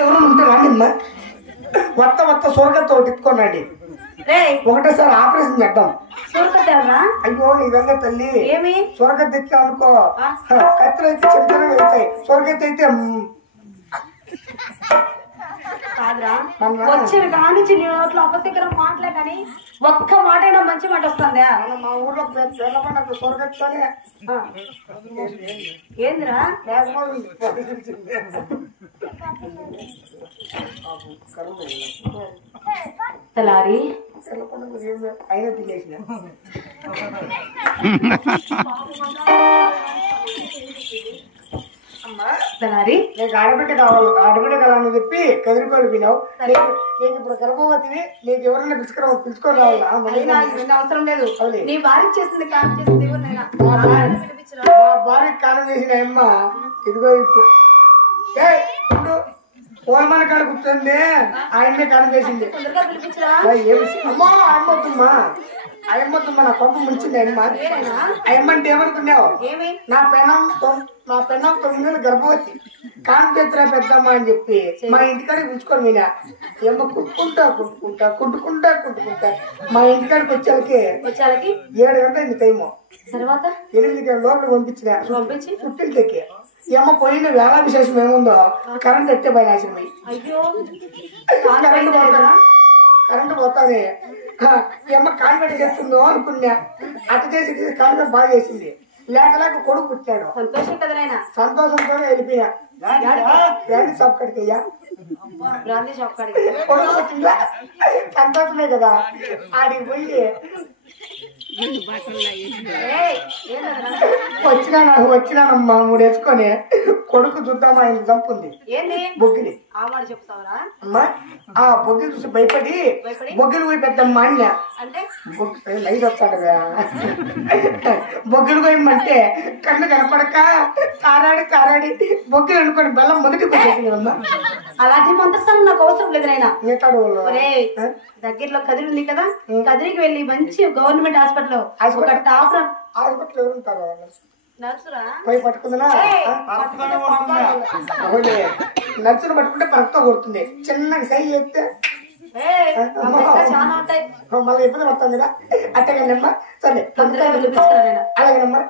ఎవరు ఉంటారు అమ్మా కొత్త కొత్త సొరగత్త ఒకటి ఇట్టుకోనండి ఒకటేసారి ఆపరేషన్ చేద్దాం. అయ్యో ఇదన్నా తల్లి సొరగత్త తెచ్చా అనుకో కత్తులు అయితే చిన్న చిన్నగా వెళ్తాయి. సొరగత్త అయితే వచ్చిన కానీ నోట్లో అపశకరం మాటలే కానీ ఒక్క మాట అయినా మంచి మాట వస్తుంది. మా ఊర్లో సొరగత్తనే ఏందిరా తలారి అయినా తినేసిన తలారి నీకు ఆడబిడ్డ కావాలి ఆడబిడ్డ కావాలని చెప్పి కదిరికోలు వినావు. నీకు ఇప్పుడు గర్భవతిని నీకు ఎవరైనా పిలుచుకొని రావాలా? అవసరం లేదు. నీ భార్య చేసింది కాదు చేసింది భార్యకి కాలం చేసిన అమ్మ ఇదిగో ఇప్పుడు ఓల్మాన కాడ కూర్చోండి ఆయన్నే కాలం చేసింది. అమ్మో అమ్మొద్దమ్మా అమ్మొద్దమ్మా నా కొంప ముంచింది అమ్మ. అమ్మంటే ఏమనుకున్నావు? నా పెనం 9 గర్భవతి కాంతేత్ర పెద్దమ్మ అని చెప్పి మా ఇంటికాడికి ఉంచుకొని వినా ఏమో కుట్టుకుంటా మా ఇంటికాడికి వచ్చేకి 7 గంటల ఇంత టైము. తర్వాత 8 గంటల లోపల పంపించి పుట్టిన తెక్కి ఏమో పోయిన వేళ విశేషం ఏముందో కరెంట్ ఎట్టే పైన ఆశిపోయి కరెంట్ పోతానే ఏమో కాన్వెంట్ చేస్తుందో అనుకున్నా. అట్ట చేసి కాన్వెంట్ బాగా చేసింది. లేక కొడుకు పుట్టాడు. సంతోషం కదా నాయన. సంతోషంతోనే వెళ్ళిపోయా గాంధీ షాప్ కాడికి అయ్యా కొడుకు పుట్టిందా సంతోషమే కదా. ఆడికి పోయి వచ్చినానమ్మా 3 వేసుకొని కొడుకు చూద్దామా ఆయన చంపుంది బొగ్గిలి అమ్మా. ఆ బొగ్గిలి చూసి భయపడి బొగ్గిలి పోయి పెద్దమ్మా అన్న లైట్ వస్తాడు బొగ్గిలు పోయమంటే కన్ను కనపడక తారాడి బొగ్గిలు అనుకోని బెల్లం మొదటి పోయిందమ్మా. అలాంటి మంతస్థానం నాకు అవసరం లేదు నాయన. ఏటాడు దగ్గరలో కదిరి ఉంది కదా, కదిరికి వెళ్ళి మంచి గవర్నమెంట్ హాస్పిటల్ హాస్పిటల్ ఎవరుంటారు పోయి పట్టుకుందా నర్సును పట్టుకుంటే పరక్తో కొడుతుంది. చిన్నగా సై చేస్తే మళ్ళీ ఇబ్బంది పడుతుంది కదా. అట్టగానమ్మా సరే అలాగేనమ్మా.